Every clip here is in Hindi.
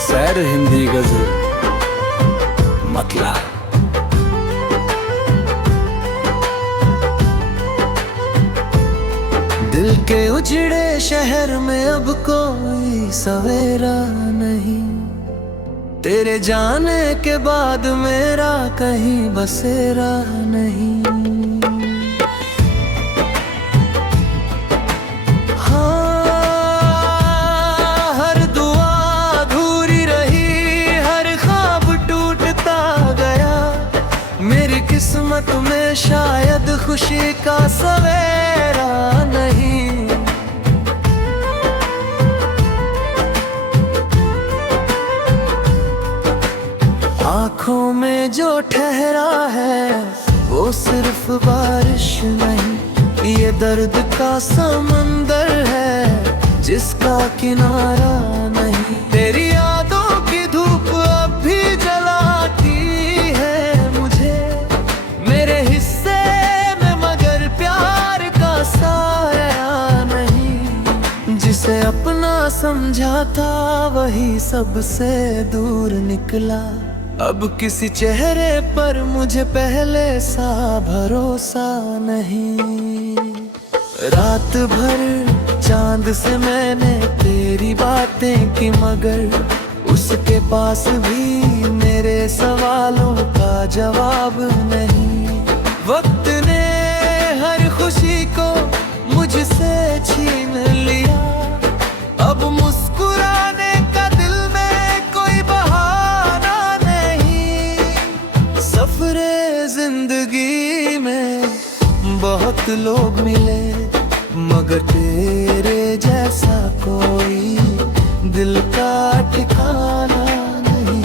सैर हिंदी गजल मतला। दिल के उजड़े शहर में अब कोई सवेरा नहीं, तेरे जाने के बाद मेरा कहीं बसेरा नहीं। हाँ, हर दुआ अधूरी रही, हर ख्वाब टूटता गया। मेरी किस्मत में शायद खुशी का सवेरा नहीं। आँखों में जो ठहरा है वो सिर्फ बारिश नहीं, ये दर्द का समंदर है जिसका किनारा नहीं। तेरी यादों की धूप अब भी जलाती है मुझे, मेरे हिस्से में मगर प्यार का साया नहीं। जिसे अपना समझा था वही सबसे दूर निकला। अब किसी चेहरे पर मुझे पहले सा भरोसा नहीं। रात भर चांद से मैंने तेरी बातें की, मगर उसके पास भी मेरे सवालों का जवाब नहीं। वक्त ने हर खुशी को मुझसे छीन लिया, अब मुस्कुराने का दिल में कोई बहाना नहीं। सफरे जिंदगी में बहुत लोग मिले, मगर तेरे जैसा कोई दिल का ठिकाना नहीं।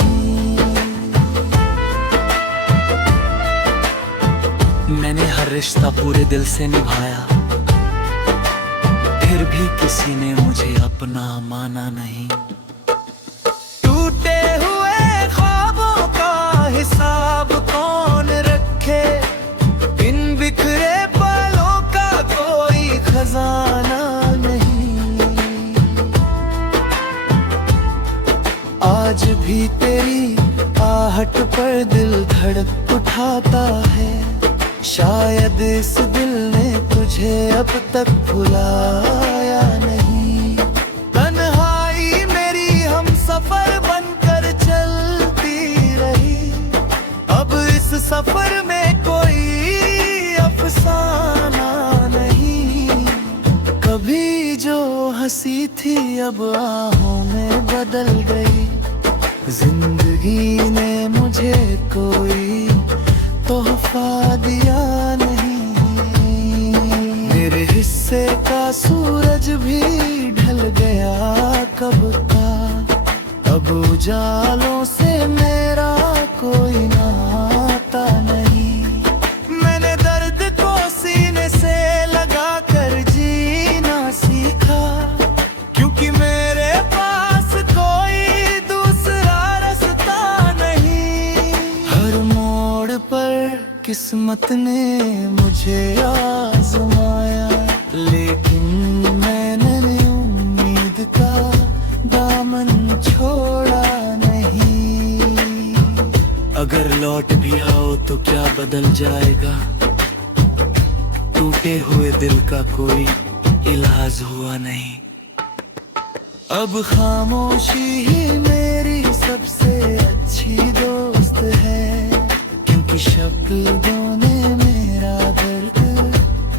मैंने हर रिश्ता पूरे दिल से निभाया, फिर भी किसी ने मुझे अपना माना नहीं। टूटे हुए ख्वाबों का हिसाब कौन रखे, इन बिखरे पलों का कोई खजाना नहीं। आज भी तेरी आहट पर दिल धड़क उठाता है, शायद इस दिल ने तुझे अब तक भुलाया नहीं। तन्हाई मेरी हम सफर बनकर चलती रही, अब इस सफर में कोई अफसाना नहीं। कभी जो हंसी थी अब आहों में बदल गई, जिंदगी ने मुझे कोई तोहफा दिया नहीं। मेरे हिस्से का सूरज भी ढल गया कब का, अब उजालों से मेरा कोई नाता नहीं। मैंने दर्द को सीने से लगा कर जीना सीखा, क्योंकि मेरे पास कोई दूसरा रास्ता नहीं। हर मोड़ पर किस्मत ने मुझे आजमाया, लेकिन मैंने उम्मीद का दामन छोड़ा नहीं। अगर लौट भी आओ तो क्या बदल जाएगा, टूटे हुए दिल का कोई इलाज हुआ नहीं। अब खामोशी ही मेरी सबसे अच्छी दोस्त है, क्योंकि शब्दों ने मेरा दर्द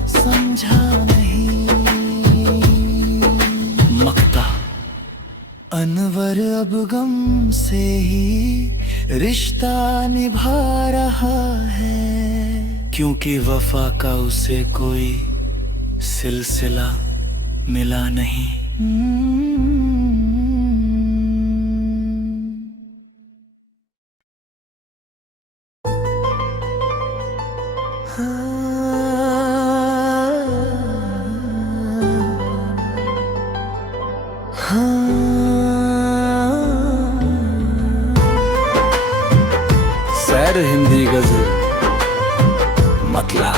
समझा नहीं। मक्ता अनवर अब गम से ही रिश्ता निभा रहा है, क्योंकि वफा का उसे कोई सिलसिला मिला नहीं। सैर हिंदी गजल मतला।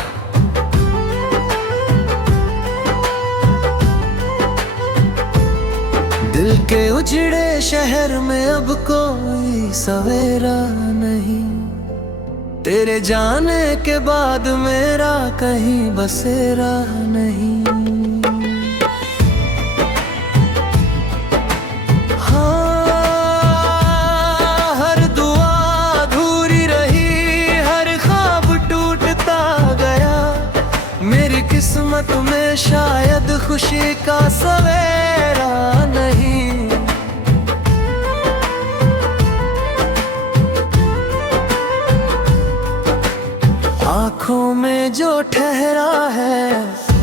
दिल के उजड़े शहर में अब कोई सवेरा नहीं, तेरे जाने के बाद मेरा कहीं बसेरा नहीं। किस्मत में शायद खुशी का सवेरा नहीं। आँखों में जो ठहरा है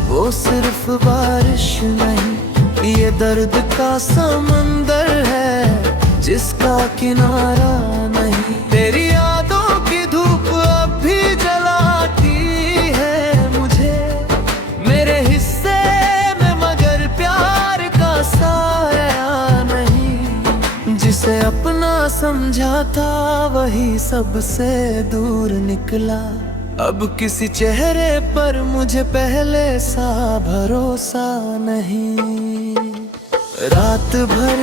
वो सिर्फ बारिश नहीं, ये दर्द का समंदर है जिसका किनारा नहीं। तेरी यादों की धूप अब भी जलाती है मुझे, मेरे हिस्से में मगर प्यार का साया नहीं। जिसे अपना समझा था वही सबसे दूर निकला, अब किसी चेहरे पर मुझे पहले सा भरोसा नहीं। रात भर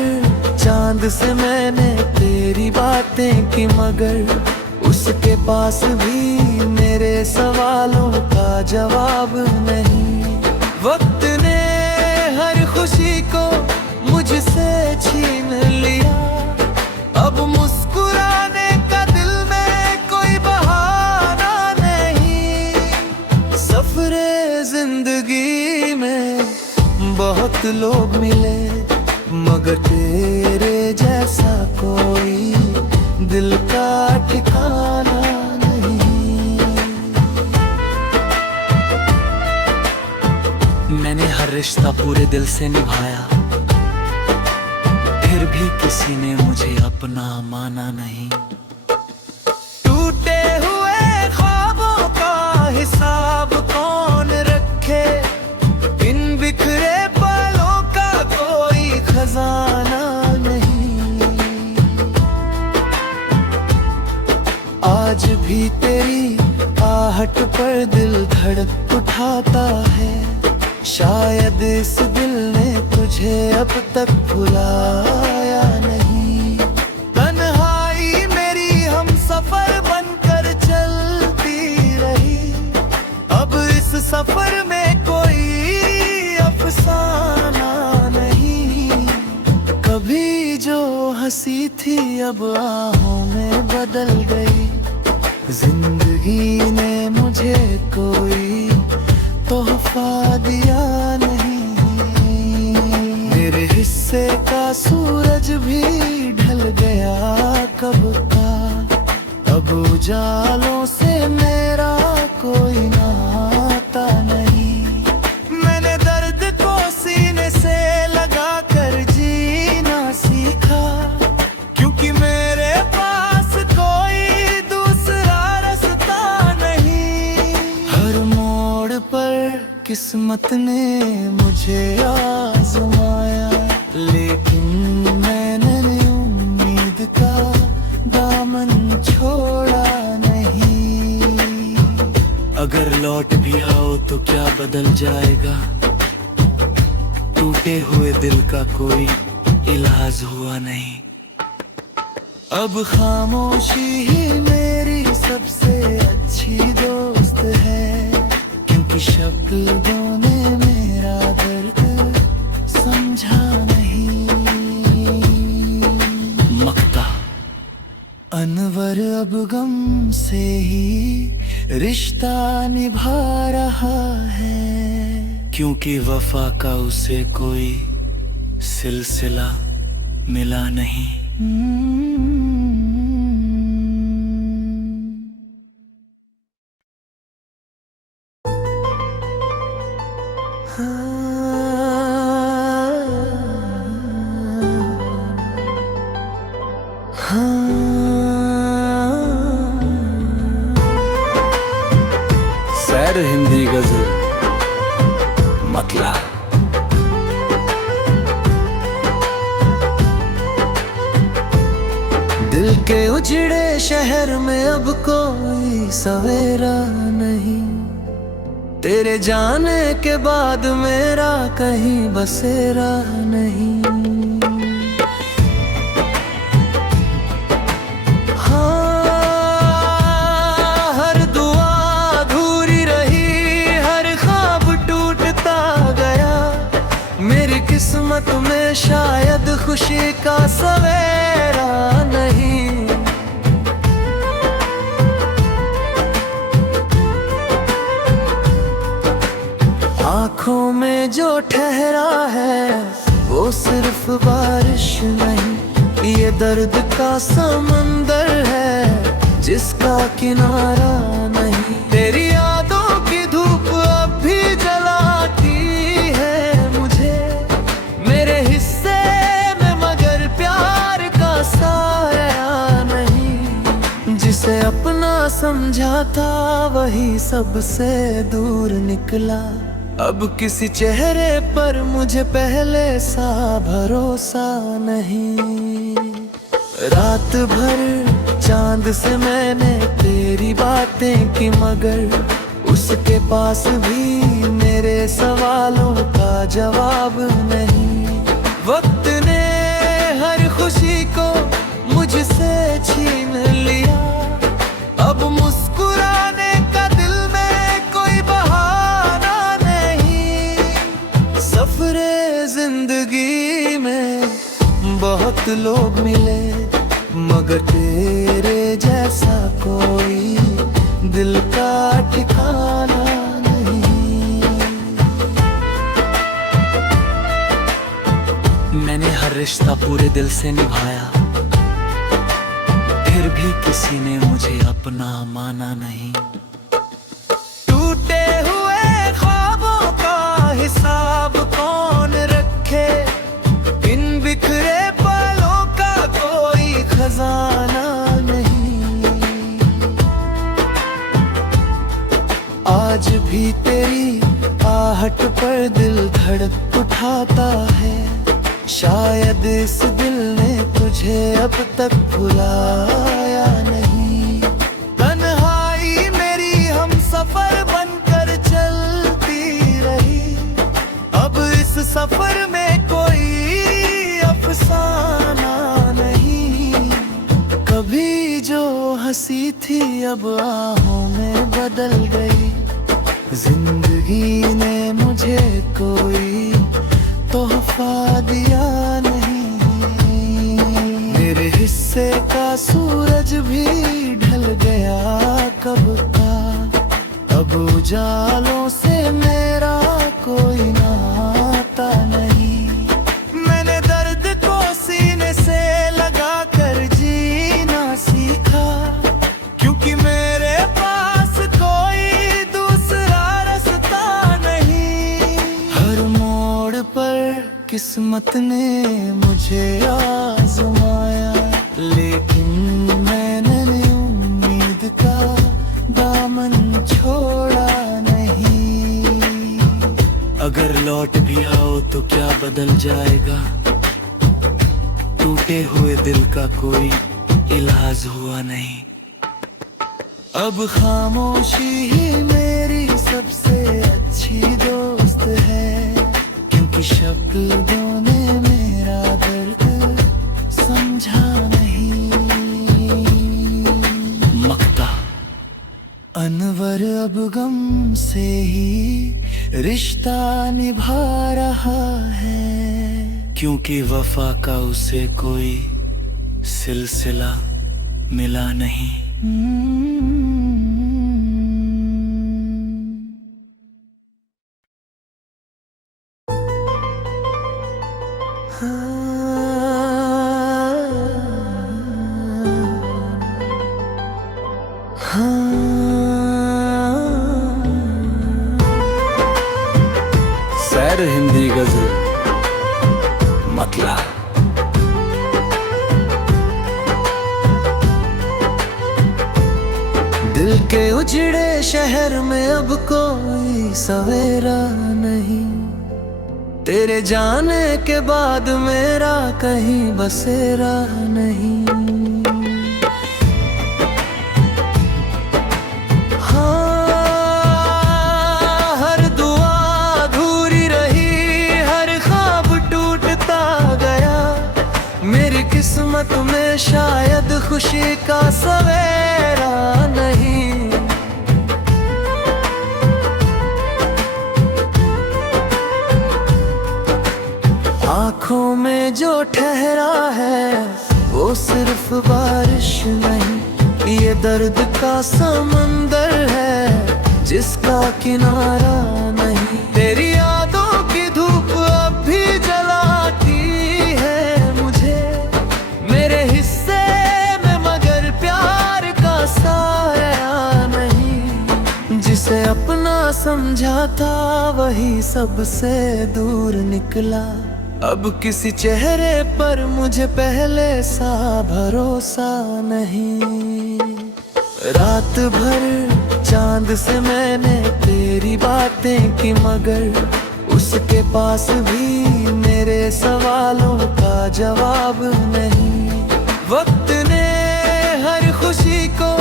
चांद से मैंने तेरी बातें की, मगर उसके पास भी मेरे सवालों का जवाब नहीं। वक्त ने हर खुशी को मुझसे छीन लिया, अब मुस्कुराने का दिल में कोई बहाना नहीं। सफरे जिंदगी में बहुत लोग मिले, मगर तेरे जैसा कोई दिल का ठिकाना नहीं। मैंने हर रिश्ता पूरे दिल से निभाया, फिर भी किसी ने मुझे अपना माना नहीं। टूटे हुए ख्वाबों का हिसाब कौन रखे, इन बिखरे पलों का कोई खजाना नहीं। आज भी तेरी आहट पर दिल धड़क उठाता है, शायद इस दिल ने तुझे अब तक भुलाया नहीं। तन्हाई मेरी हम सफर बनकर चलती रही, अब इस सफर में कोई अफसाना नहीं। कभी जो हंसी थी अब आहों में बदल गई, जिंदगी ने मुझे कोई तोहफा दिया नहीं। मेरे हिस्से का सूरज भी ढल गया कब का, अब उजालों से मेरा कोई नाता नहीं। मैंने दर्द को सीने से लगा कर जीना सीखा, क्योंकि मेरे पास कोई दूसरा रास्ता नहीं। हर मोड़ पर किस्मत ने मुझे आजमाया, लेकिन मैंने उम्मीद का दामन छोड़ा नहीं। अगर लौट भी आओ तो क्या बदल जाएगा, टूटे हुए दिल का कोई इलाज हुआ नहीं। अब खामोशी ही मेरी सबसे अच्छी दोस्त है, क्योंकि शब्दों ने मेरा दर्द समझा नहीं। मक्ता अनवर अब गम से ही रिश्ता निभा रहा है, क्योंकि वफा का उसे कोई सिलसिला मिला नहीं। सैर हिंदी गजल मतला। दिल के उजड़े शहर में अब कोई सवेरा नहीं, तेरे जाने के बाद मेरा कहीं बसेरा नहीं। किस्मत में शायद खुशी का सवेरा नहीं, आँखों में जो ठहरा है वो सिर्फ बारिश नहीं, ये दर्द का समंदर है जिसका किनारा नहीं। तेरी यादों की धूप अब भी जलाती है मुझे, मेरे हिस्से में मगर प्यार का साया नहीं। जिसे अपना समझा था वही सबसे दूर निकला, अब किसी चेहरे पर मुझे पहले सा भरोसा नहीं। रात भर चांद से मैंने तेरी बातें की मगर उसके पास भी मेरे सवालों का जवाब नहीं। वक्त ने हर खुशी को मुझसे छीन लिया, अब मुस्कुराने का दिल में कोई बहाना नहीं। सफरे जिंदगी में बहुत लोग मिले मगर तेरे जैसा कोई दिल का ठिकाना नहीं। मैंने हर रिश्ता पूरे दिल से निभाया, फिर भी किसी ने मुझे अपना माना नहीं। टूटे हुए ख्वाबों का हिसाब कौन रखे, इन बिखरे पलों का कोई खजाना नहीं। आज भी तेरी आहट पर दिल धड़क उठाता है, शायद इस दिल ने तुझे अब तक भुलाया नहीं। तन्हाई मेरी हम सफर बनकर चलती रही, अब इस सफर में कोई अफसाना नहीं। कभी जो हंसी थी अब आहों में बदल गई, जिंदगी ने मुझे कोई तोहफा दिया नहीं। मेरे हिस्से का सूरज भी ढल गया कब का, अब उजालों से मेरा कोई नाता नहीं। मैंने दर्द को सीने से लगा कर जीना सीखा, क्योंकि मेरे पास कोई दूसरा रास्ता नहीं। हर मोड़ पर किस्मत ने मुझे आजमाया, लेकिन मैंने उम्मीद का दामन छोड़ा नहीं। अगर लौट भी आओ तो क्या बदल जाएगा, टूटे हुए दिल का कोई इलाज हुआ नहीं। अब खामोशी ही मेरी सबसे अच्छी दोस्त है, क्योंकि शब्दों ने मेरा दर्द समझा नहीं। मक्ता अनवर अब गम से ही रिश्ता निभा रहा है, क्योंकि वफा का उसे कोई सिलसिला मिला नहीं। सैर हिंदी गजल मतला। दिल के उजड़े शहर में अब कोई सवेरा नहीं, तेरे जाने के बाद मेरा कहीं बसेरा नहीं। मेरी किस्मत में शायद खुशी का सवेरा नहीं। आँखों में जो ठहरा है वो सिर्फ बारिश नहीं, ये दर्द का समंदर है जिसका किनारा नहीं। तेरी यादों की धूप अब भी जलाती है मुझे मेरे हिस्से में, मगर प्यार का साया नहीं। जिसे अपना समझा था वही सबसे दूर निकला। अब किसी चेहरे पर मुझे पहले सा भरोसा नहीं। रात भर चांद से मैंने तेरी बातें की, मगर उसके पास भी मेरे सवालों का जवाब नहीं। वक्त ने हर खुशी को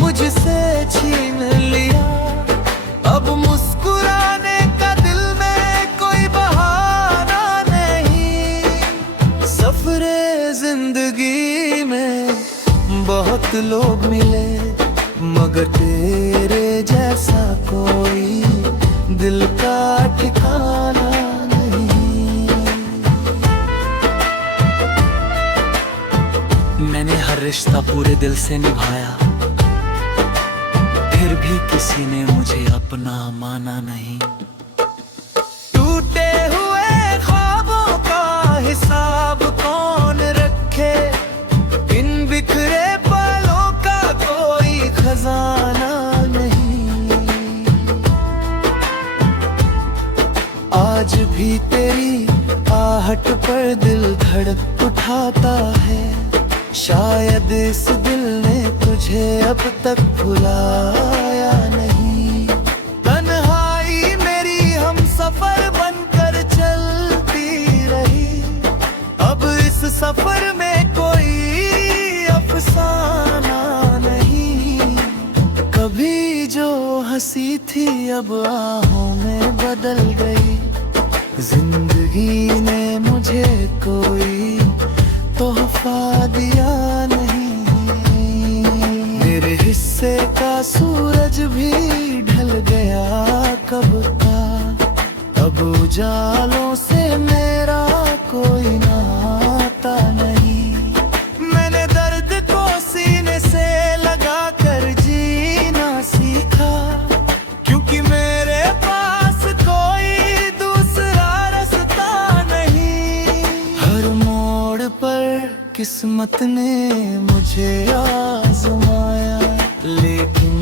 मुझसे छीन लिया, अब मुस्कुराने का दिल में कोई बहाना नहीं। सफरे जिंदगी में बहुत लोग मिले, मगर तेरे जैसा कोई दिल का ठिकाना नहीं। मैंने हर रिश्ता पूरे दिल से निभाया, फिर भी किसी ने मुझे अपना माना नहीं। टूटे हुए ख्वाबों का हिसाब कौन रखे, इन बिखरे पलों का कोई खजाना नहीं। आज भी तेरी आहट पर दिल धड़क उठाता है, शायद इस दिल ने तुझे अब तक भुलाया नहीं। तन्हाई मेरी हम सफर बनकर चलती रही, अब इस सफर में कोई अफसाना नहीं। कभी जो हंसी थी अब आहों में बदल गई, जिंदगी ने मुझे कोई तोहफा दिया नहीं। मेरे हिस्से का सूरज भी ढल गया कब का, अब उजालों से मेरा कोई नाता नहीं। मैंने दर्द को सीने से लगा कर जीना सीखा, क्योंकि मेरे पास कोई दूसरा रास्ता नहीं। हर मोड़ पर किस्मत ने मुझे आजमाया, लेकिन